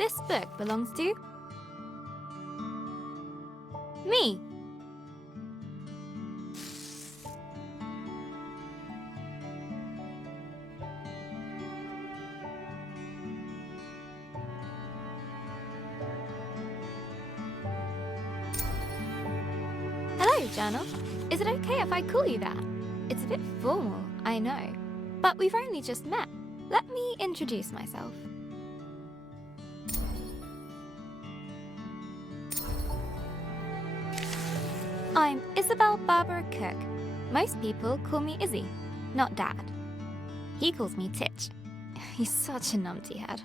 this book belongs to? Me. Hello, journal. Is it okay if I call you that? It's a bit formal, I know, but we've only just met. Let me introduce myself. I'm Isabel Barbara Cook. Most people call me Izzy, not Dad. He calls me Titch. He's such a numpty head.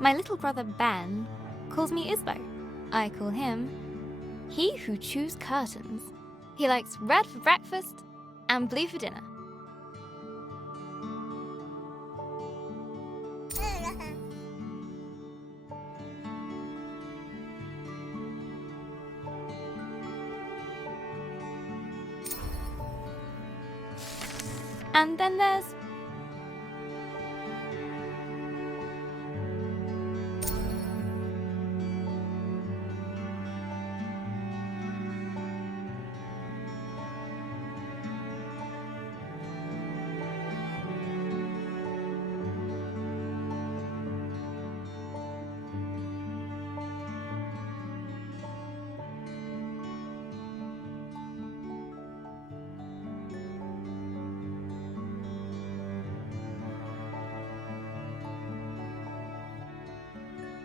My little brother Ben calls me Isbo. I call him He Who Chews Curtains. He likes red for breakfast and blue for dinner. And then there's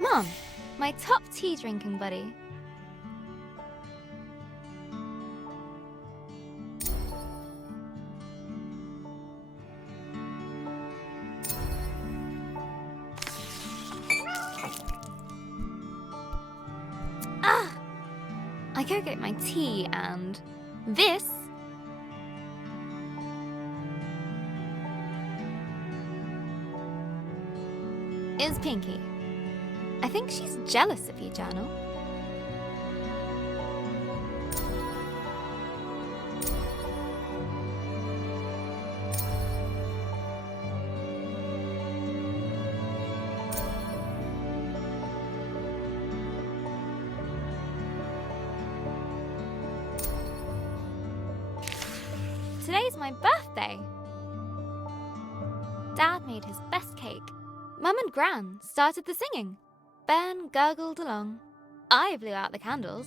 Mom, my top tea drinking buddy. I go get my tea and this is Pinky. I think she's jealous of you, Journal. Today's my birthday. Dad made his best cake. Mum and Gran started the singing. Ben gurgled along. I blew out the candles.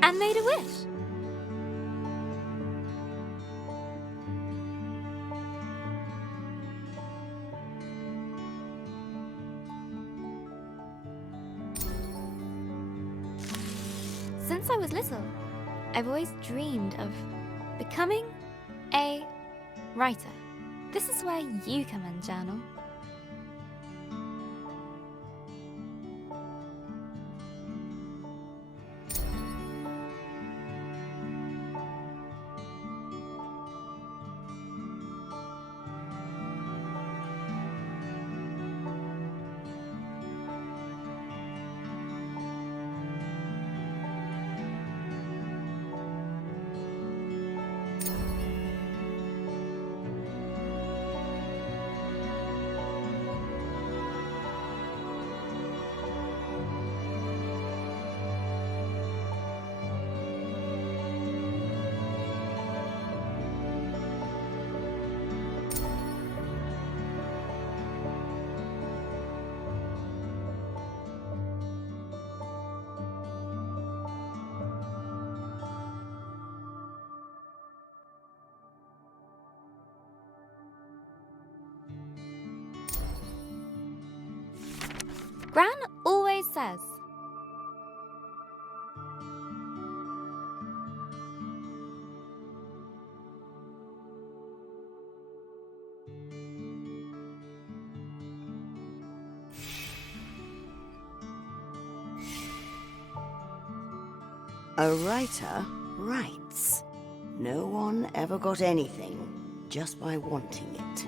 And made a wish. since I was little, I've always dreamed of becoming a writer. This is where you come in, journal. Gran always says, A writer writes. No one ever got anything just by wanting it.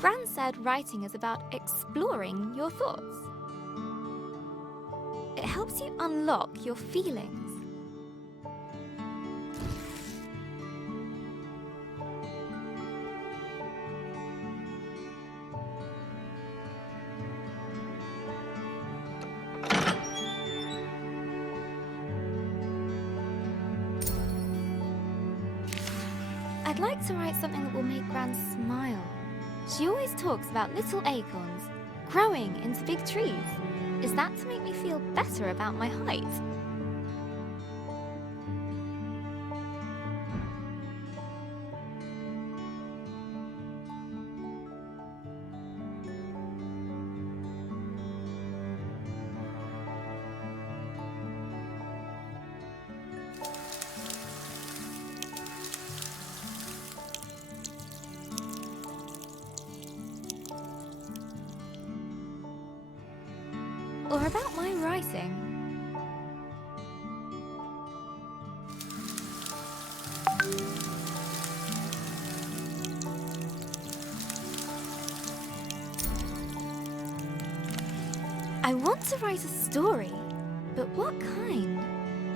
Gran said writing is about exploring your thoughts. It helps you unlock your feelings. I'd like to write something that will make Gran smile. She always talks about little acorns growing into big trees. Is that to make me feel better about my height? Or about my writing? I want to write a story, but what kind?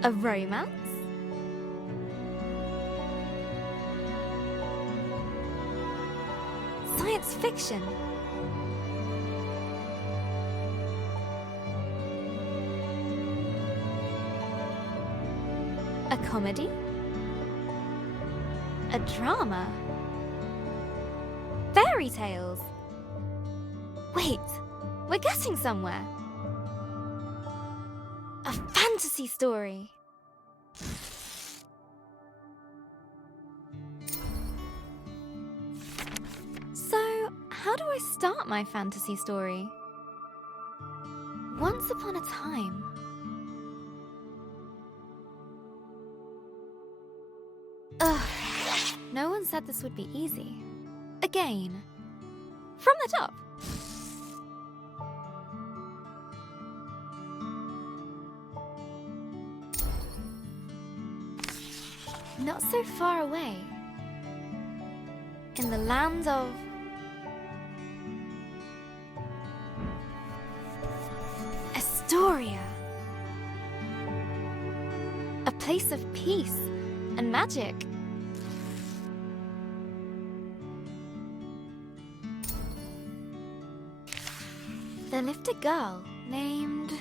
A romance? Science fiction? A comedy? A drama? Fairy tales? Wait, we're getting somewhere. A fantasy story. So, how do I start my fantasy story? Once upon a time, no one said this would be easy. Again, from the top. Not so far away, in the land of Estoria. A place of peace and magic. There lived a girl named...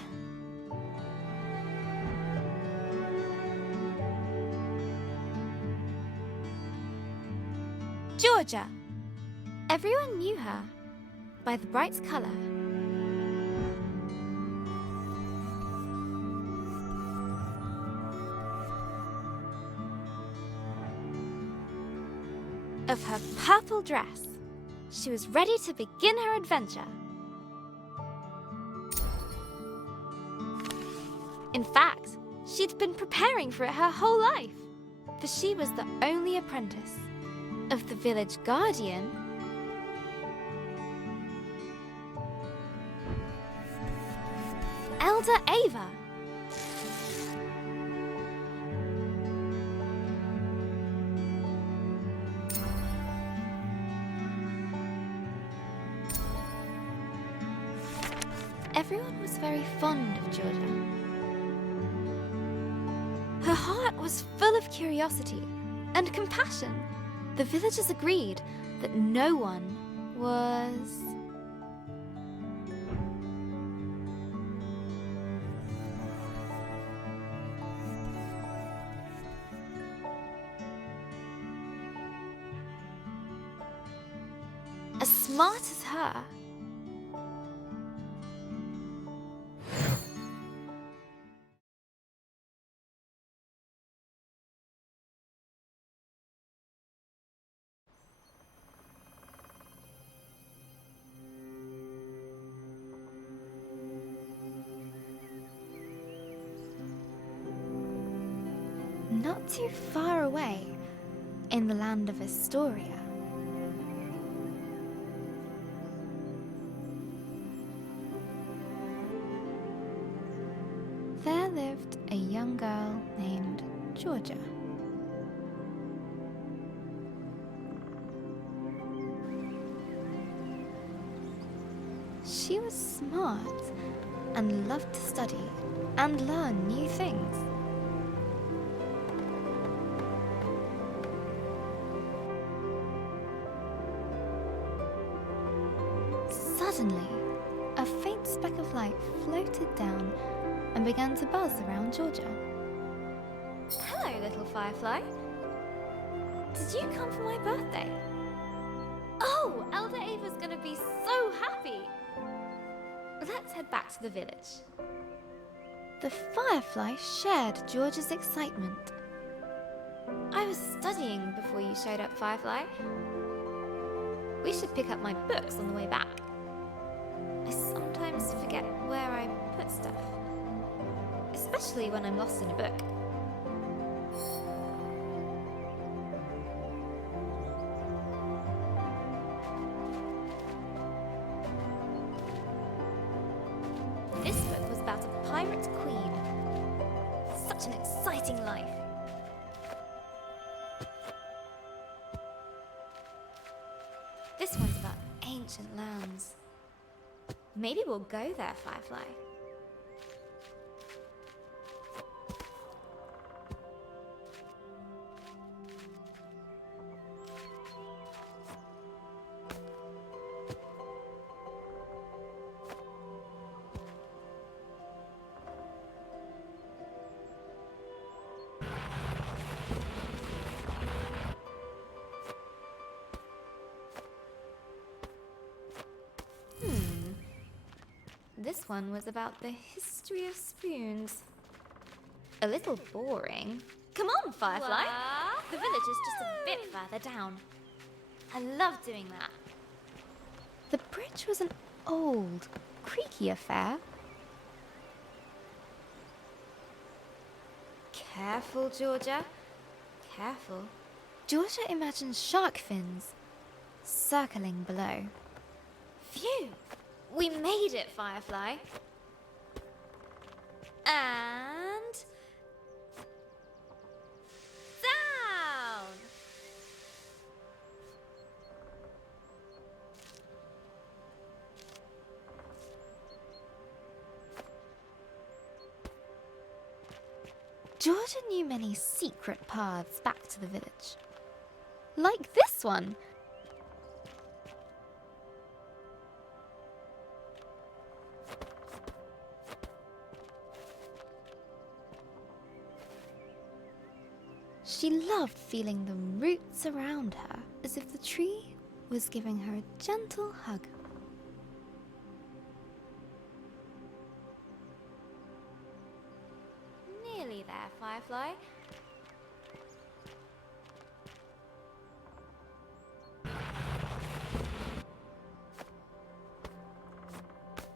Georgia. Everyone knew her by the bright colour. Of her purple dress. She was ready to begin her adventure. In fact, she'd been preparing for it her whole life, for she was the only apprentice of the village guardian, Elder Ava. Everyone was very fond of Georgia. Her heart was full of curiosity and compassion. The villagers agreed that no one was... as smart as her. Not too far away, in the land of Estória, there lived a young girl named Georgia. She was smart and loved to study and learn new things. Suddenly, a faint speck of light floated down and began to buzz around Georgia. Hello, little firefly. Did you come for my birthday? Oh, Elder Ava's gonna be so happy! Let's head back to the village. The firefly shared Georgia's excitement. I was studying before you showed up, Firefly. We should pick up my books on the way back. I sometimes forget where I put stuff, especially when I'm lost in a book. This book was about a pirate queen. Such an exciting life. This one's about ancient lands. Maybe we'll go there, Firefly. This one was about the history of spoons. A little boring. Come on, Firefly. Wow. The village is just a bit further down. I love doing that. The bridge was an old, creaky affair. Careful, Georgia. Careful. Georgia imagined shark fins circling below. Phew! We made it, Firefly. And... down! Georgia knew many secret paths back to the village. Like this one. She loved feeling the roots around her, as if the tree was giving her a gentle hug. Nearly there, Firefly.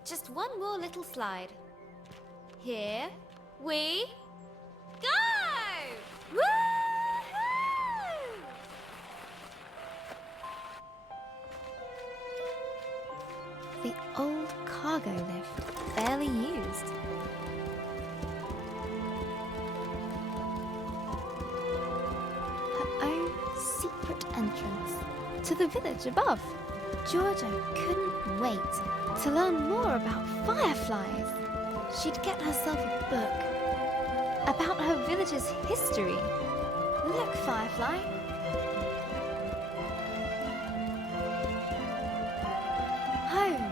Just one more little slide. Here we go! Woo-hoo! The old cargo lift, barely used. Her own secret entrance to the village above. Georgia couldn't wait to learn more about fireflies. She'd get herself a book about her village's history. Look, Firefly. Home.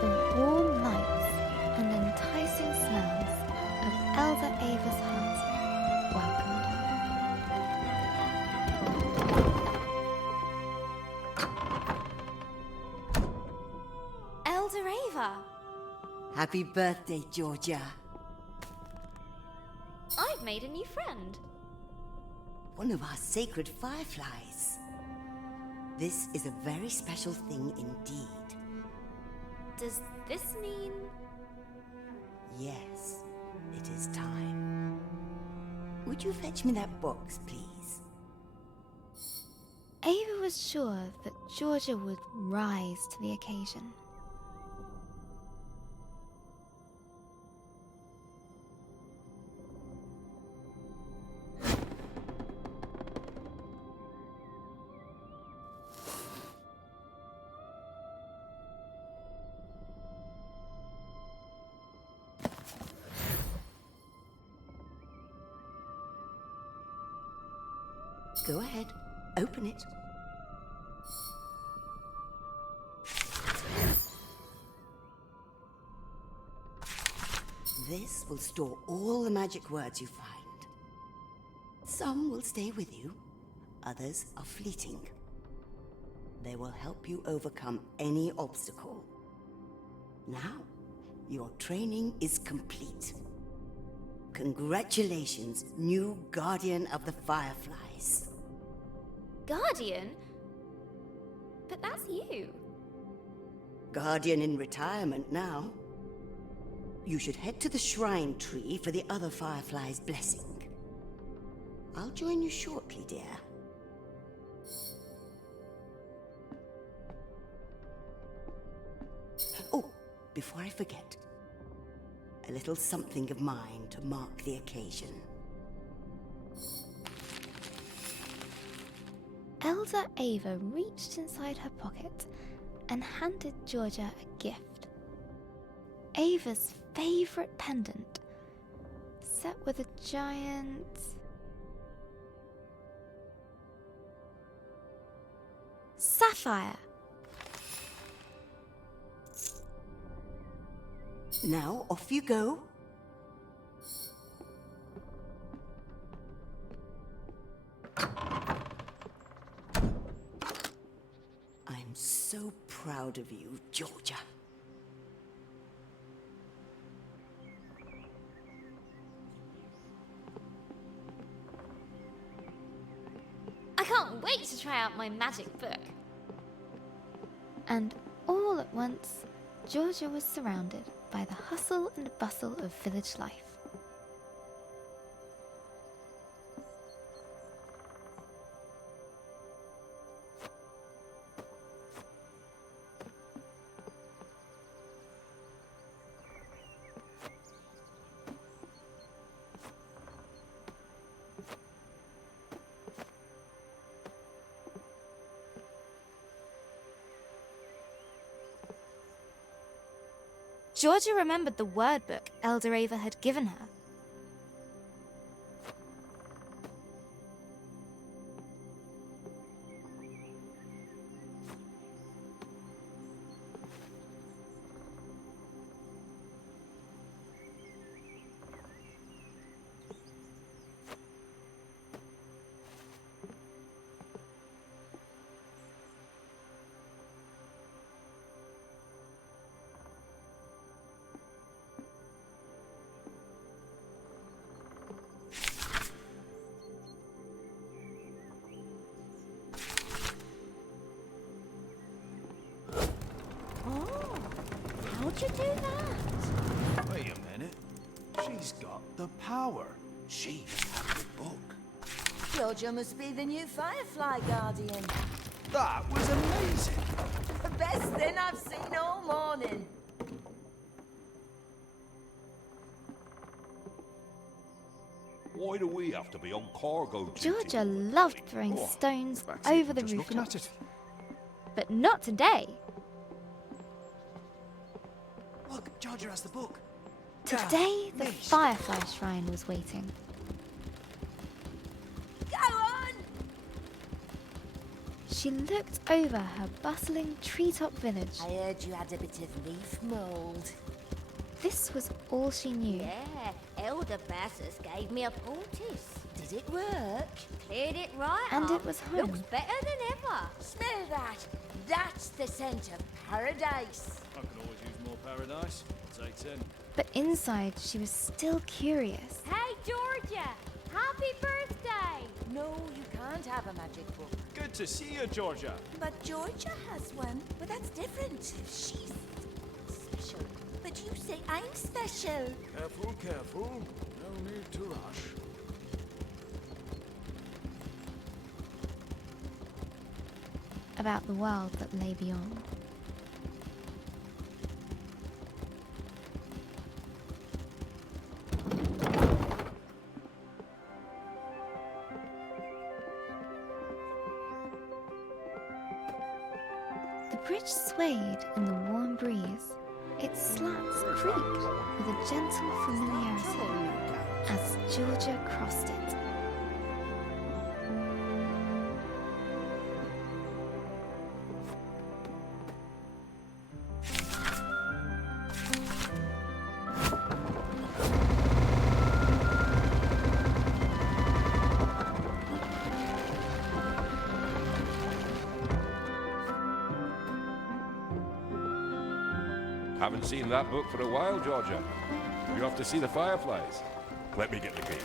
The warm lights and enticing smells of Elder Ava's hut welcomed her. Elder Ava! Happy birthday, Georgia. I've made a new friend. One of our sacred fireflies. This is a very special thing indeed. Does this mean... Yes, it is time. Would you fetch me that box, please? Ava was sure that Georgia would rise to the occasion. Go ahead, open it. This will store all the magic words you find. Some will stay with you, others are fleeting. They will help you overcome any obstacle. Now, your training is complete. Congratulations, new Guardian of the Fireflies. Guardian? But that's you. Guardian in retirement now. You should head to the shrine tree for the other Firefly's blessing. I'll join you shortly, dear. Oh, before I forget, a little something of mine to mark the occasion. Elder Ava reached inside her pocket and handed Georgia a gift. Ava's favorite pendant, set with a giant... sapphire. Now, off you go. I'm so proud of you, Georgia. I can't wait to try out my magic book. And all at once, Georgia was surrounded by the hustle and bustle of village life. Georgia remembered the word book Elder Ava had given her. How'd you do that? Wait a minute. She's got the power. She had the book. Georgia must be the new Firefly Guardian. That was amazing. The best thing I've seen all morning. Why do we have to be on cargo duty? Georgia loved throwing Oh, stones that's over even the just looking rooftop. at it. But not today. Look, Georgia has the book. Today, the Nice. Firefly Shrine was waiting. Go on! She looked over her bustling treetop village. I heard you had a bit of leaf mould. This was all she knew. Yeah, Elder Bassus gave me a poultice. Did it work? Cleared it right And up. it was home. Looks better than ever. Smell that! That's the scent of paradise. I could always use more paradise. Take 10. But inside, she was still curious. Hey, Georgia! Happy birthday! No, you can't have a magic book. Good to see you, Georgia. But Georgia has one. But that's different. She's special. But you say I'm special. Careful, careful. No need to rush. About the world that lay beyond. The bridge swayed in the warm breeze. Its slats creaked with a gentle familiarity as Georgia crossed it. Haven't seen that book for a while, Georgia. You have to see the fireflies. Let me get the key.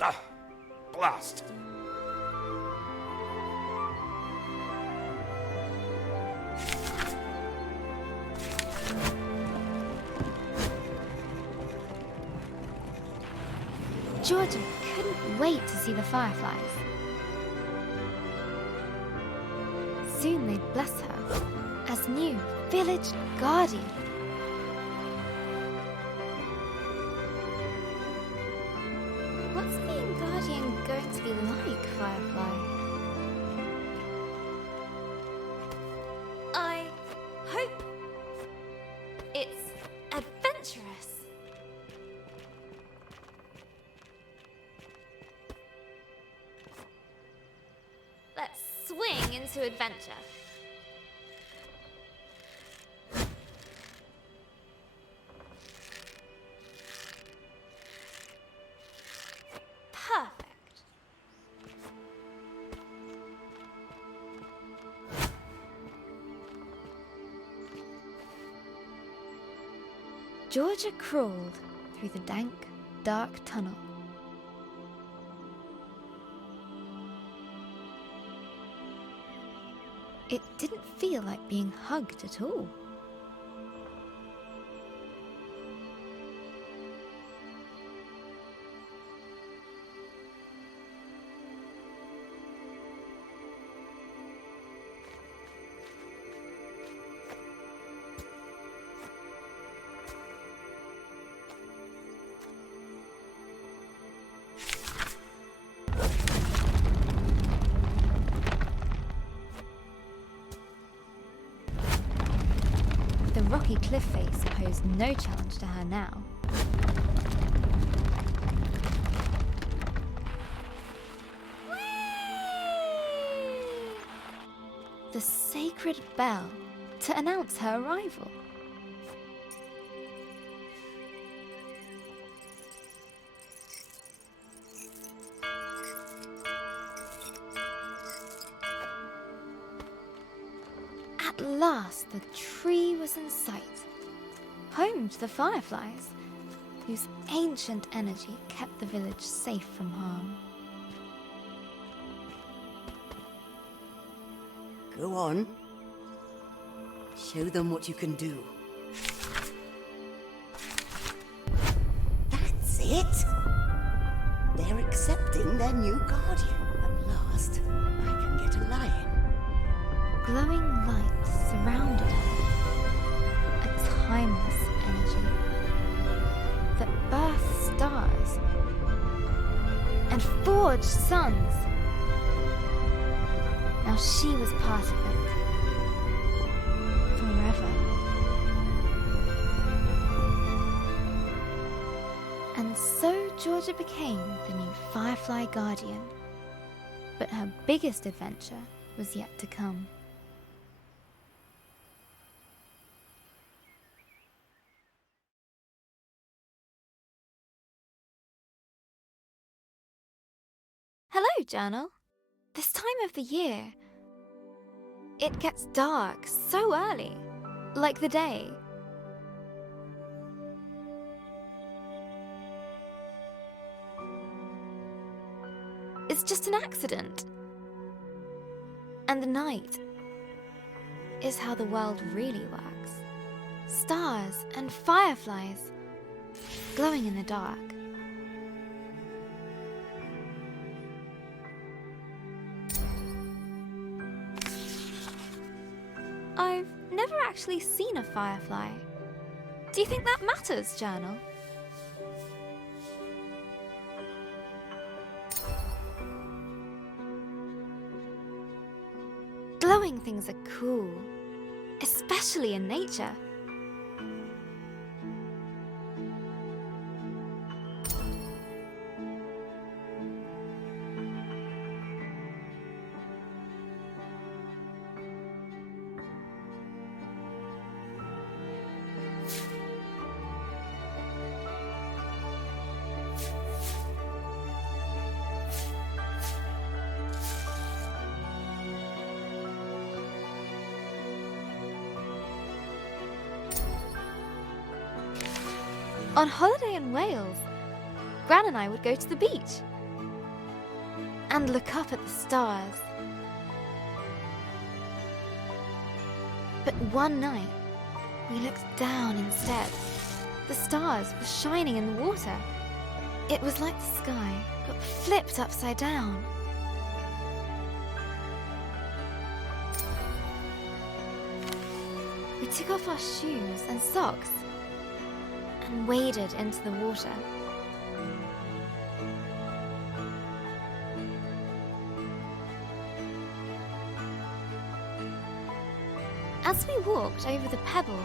Ah! Blast! Georgia couldn't wait to see the fireflies. Soon they'd bless her as new village guardian. What's being guardian going to be like, Firefly? I hope it's adventurous. Let's swing into adventure. Perfect. Georgia crawled through the dank, dark tunnel. It didn't feel like being hugged at all. The rocky cliff face posed no challenge to her now. The sacred bell to announce her arrival. At last, the tree was in sight, home to the fireflies, whose ancient energy kept the village safe from harm. Go on. Show them what you can do. That's it! They're accepting their new guardian. At last, I can get a lion. Glowing light surrounded her, a timeless energy that birthed stars and forged suns. Now she was part of it, forever. And so Georgia became the new Firefly Guardian. But her biggest adventure was yet to come. Hello, Journal. This time of the year, it gets dark so early, like the day. It's just an accident. And the night is how the world really works. Stars and fireflies glowing in the dark. I've never actually seen a firefly. Do you think that matters, Journal? Glowing things are cool, especially in nature. On holiday in Wales, Gran and I would go to the beach and look up at the stars. But one night, we looked down instead. The stars were shining in the water. It was like the sky got flipped upside down. We took off our shoes and socks and waded into the water. As we walked over the pebbles,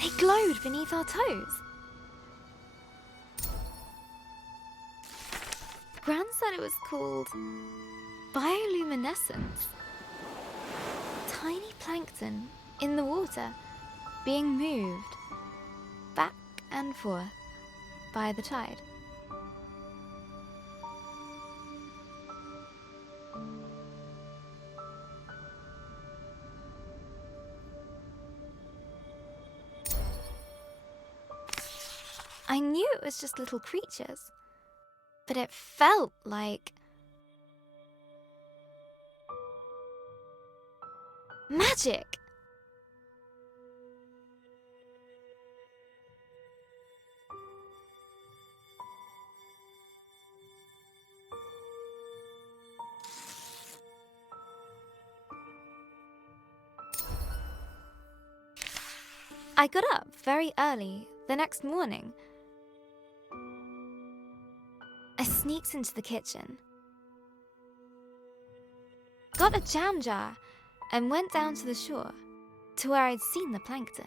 they glowed beneath our toes. Gran said it was called bioluminescence. Tiny plankton in the water being moved back and forth by the tide. I knew it was just little creatures, but it felt like magic. I got up very early the next morning. I sneaked into the kitchen, got a jam jar, and went down to the shore, to where I'd seen the plankton.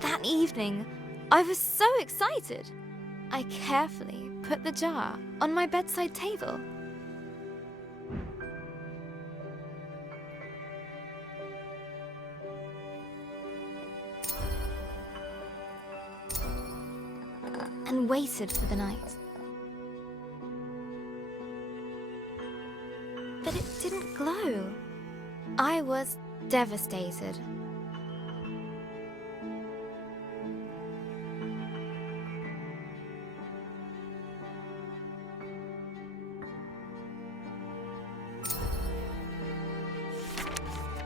That evening, I was so excited. I carefully put the jar on my bedside table. And waited for the night. But it didn't glow. I was devastated.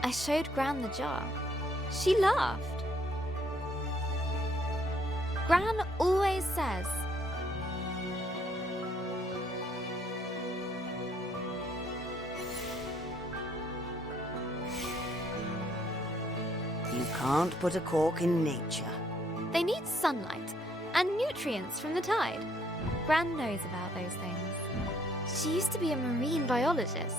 I showed Gran the jar. She laughed. Gran always says, You can't put a cork in nature. they need sunlight and nutrients from the tide. Gran knows about those things. She used to be a marine biologist.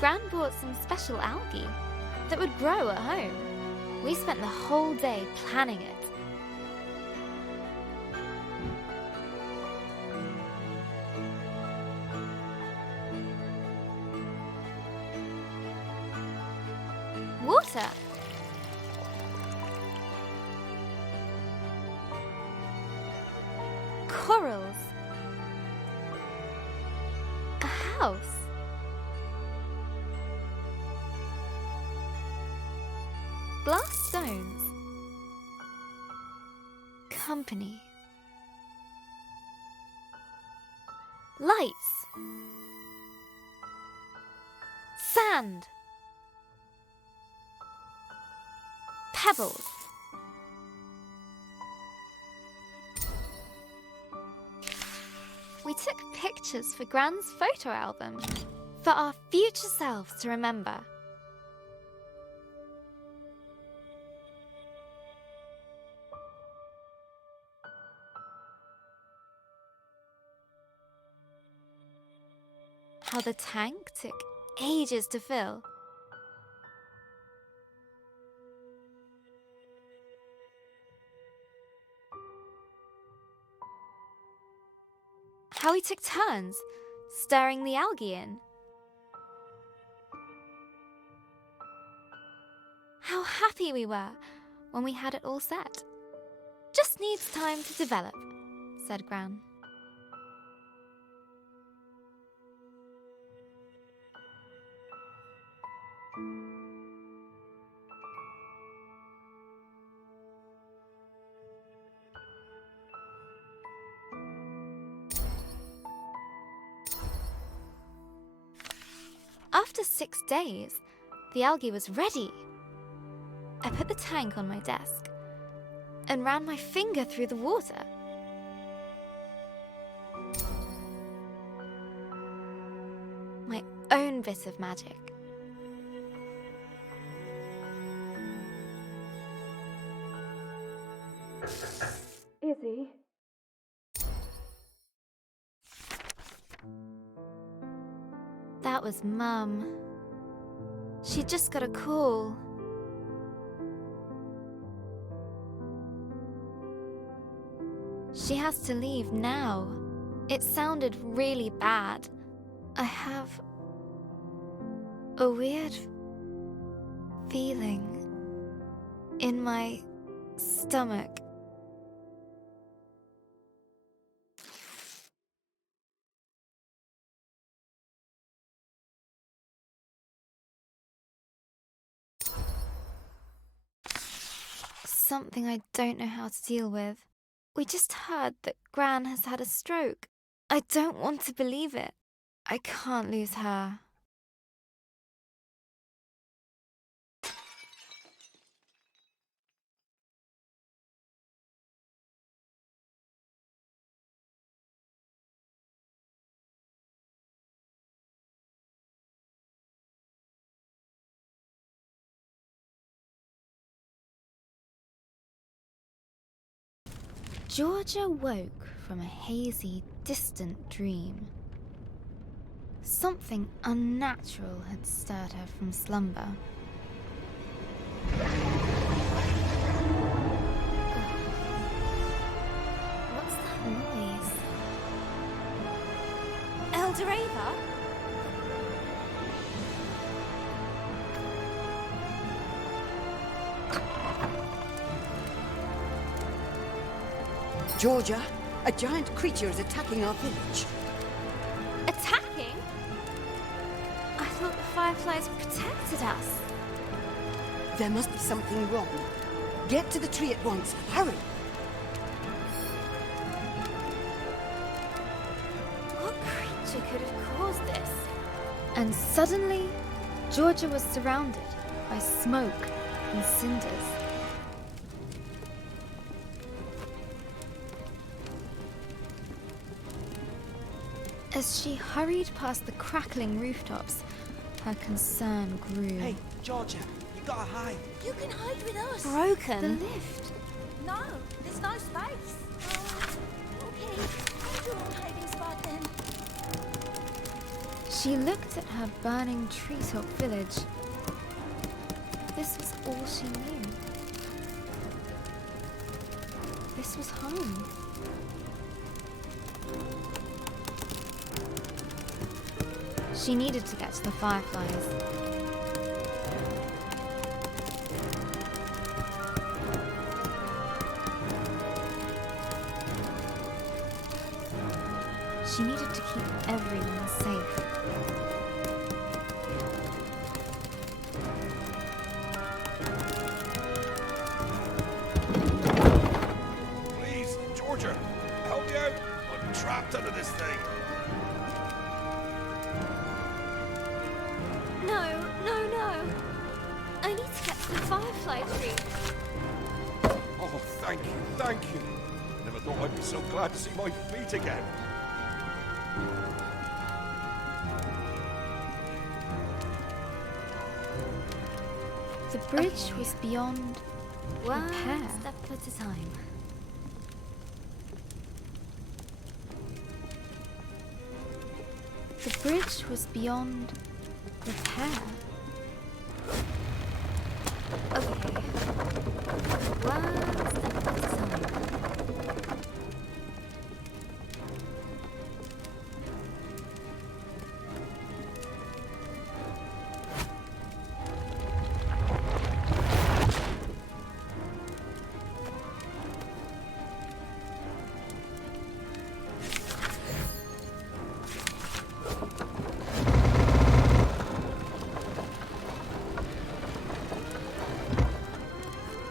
Gran bought some special algae that would grow at home. We spent the whole day planning it. Water. Corals. A house. Glass stones. Company. Lights. Sand. Pebbles. We took pictures for Gran's photo album for our future selves to remember. How the tank took ages to fill. How we took turns stirring the algae in. How happy we were when we had it all set. Just needs time to develop, said Gran. After 6 days, the algae was ready. I put the tank on my desk and ran my finger through the water. My own bit of magic. Izzy. That was Mum. She just got a call. She has to leave now. It sounded really bad. I have a weird feeling in my stomach. Something I don't know how to deal with. We just heard that Gran has had a stroke. I don't want to believe it. I can't lose her. Georgia woke from a hazy, distant dream. Something unnatural had stirred her from slumber. What's that noise? Elder Ava? Georgia, a giant creature is attacking our village. Attacking? I thought the fireflies protected us. There must be something wrong. Get to the tree at once. Hurry! What creature could have caused this? And suddenly, Georgia was surrounded by smoke and cinders. As she hurried past the crackling rooftops, her concern grew. Hey, Georgia, you gotta hide. You can hide with us. The Broken? lift. No, there's no space. Okay, find your own hiding spot then. She looked at her burning treetop village. This was all she knew. This was home. She needed to get to the fireflies. She needed to keep everyone safe. Please, Georgia, help me out. I'm trapped under this thing. No, no, no. I need to get to the firefly tree. Oh, thank you, thank you. Never thought I'd be so glad to see my feet again. The bridge was beyond One repair. step at a time. The bridge was beyond repair. Okay. One step at a time.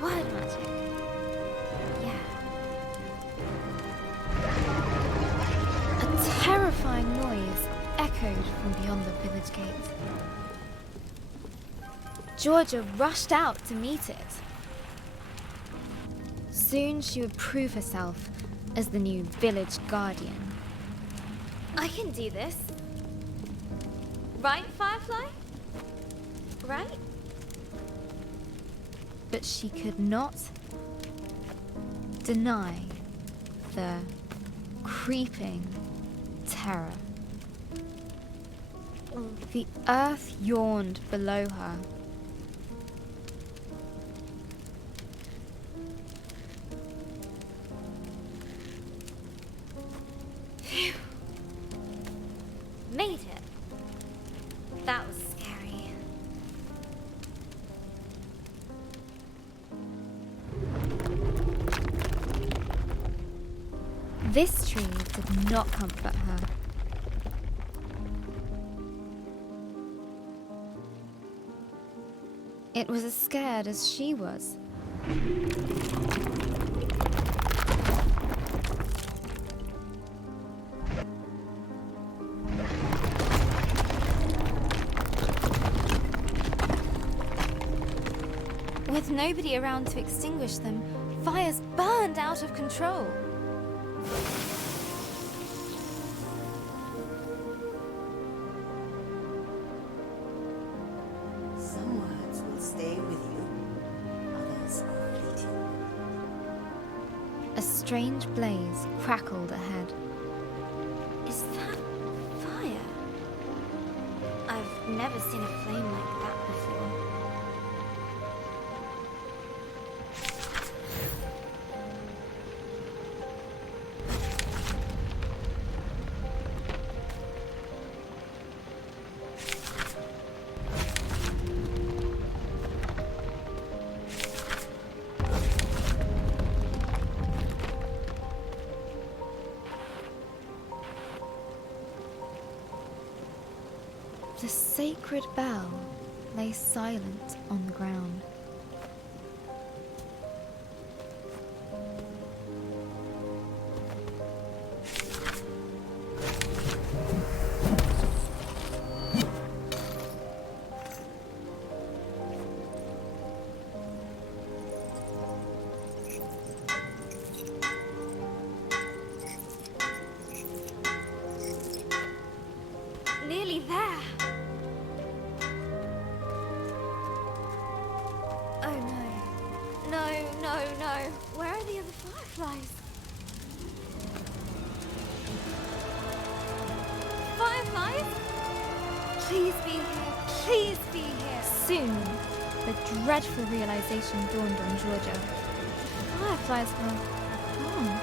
Word magic. Yeah. A terrifying noise echoed from beyond the village gate. Georgia rushed out to meet it. Soon she would prove herself as the new village guardian. I can do this. Right, Firefly? Right? But she could not deny the creeping terror. The earth yawned below her. Made it. That was scary. This tree did not comfort her. It was as scared as she was. With nobody around to extinguish them, fires burned out of control. Some words will stay with you, others are fleeting. A strange blaze crackled ahead. Is that fire? I've never seen a flame like that before. The sacred bell lay silent on the ground. Nearly there. Oh no. No. Where are the other fireflies? Fireflies? Please be here. Please be here. Soon, the dreadful realization dawned on Georgia. The fireflies were gone.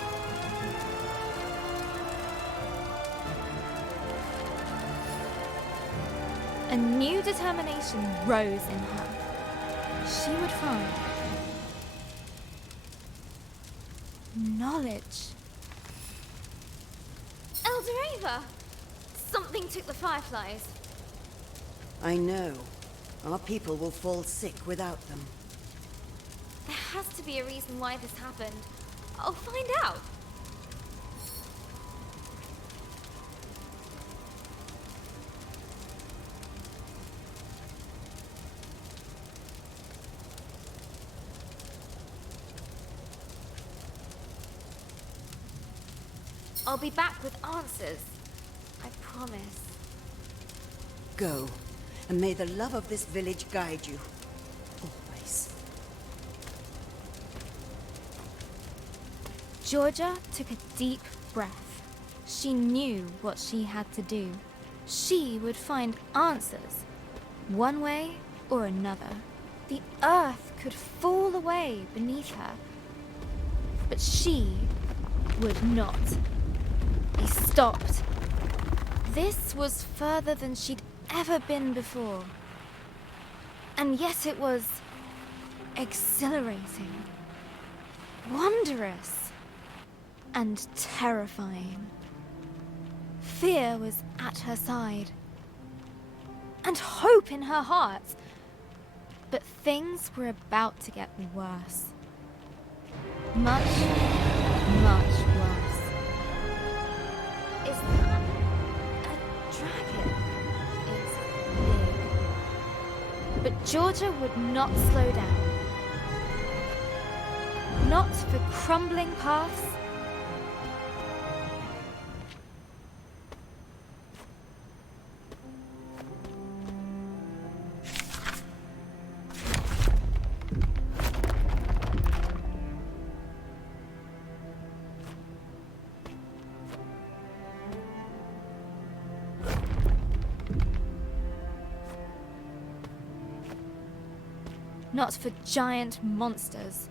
A new determination rose in her. She would find knowledge. Elder Ava! Something took the fireflies. I know. Our people will fall sick without them. There has to be a reason why this happened. I'll find out. I'll be back with answers. I promise. Go, and may the love of this village guide you. Always. Georgia took a deep breath. She knew what she had to do. She would find answers, one way or another. The earth could fall away beneath her, but she would not be stopped. This was further than she'd ever been before. And yet it was exhilarating, wondrous, and terrifying. Fear was at her side, and hope in her heart. But things were about to get worse. Much, much worse. Is that a dragon? It's big. But Georgia would not slow down. Not for crumbling paths. Not for giant monsters.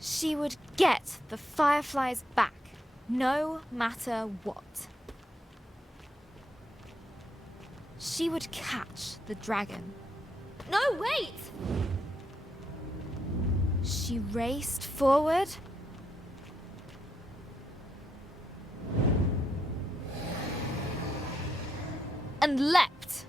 She would get the fireflies back, no matter what. She would catch the dragon. No, wait! She raced forward and leapt.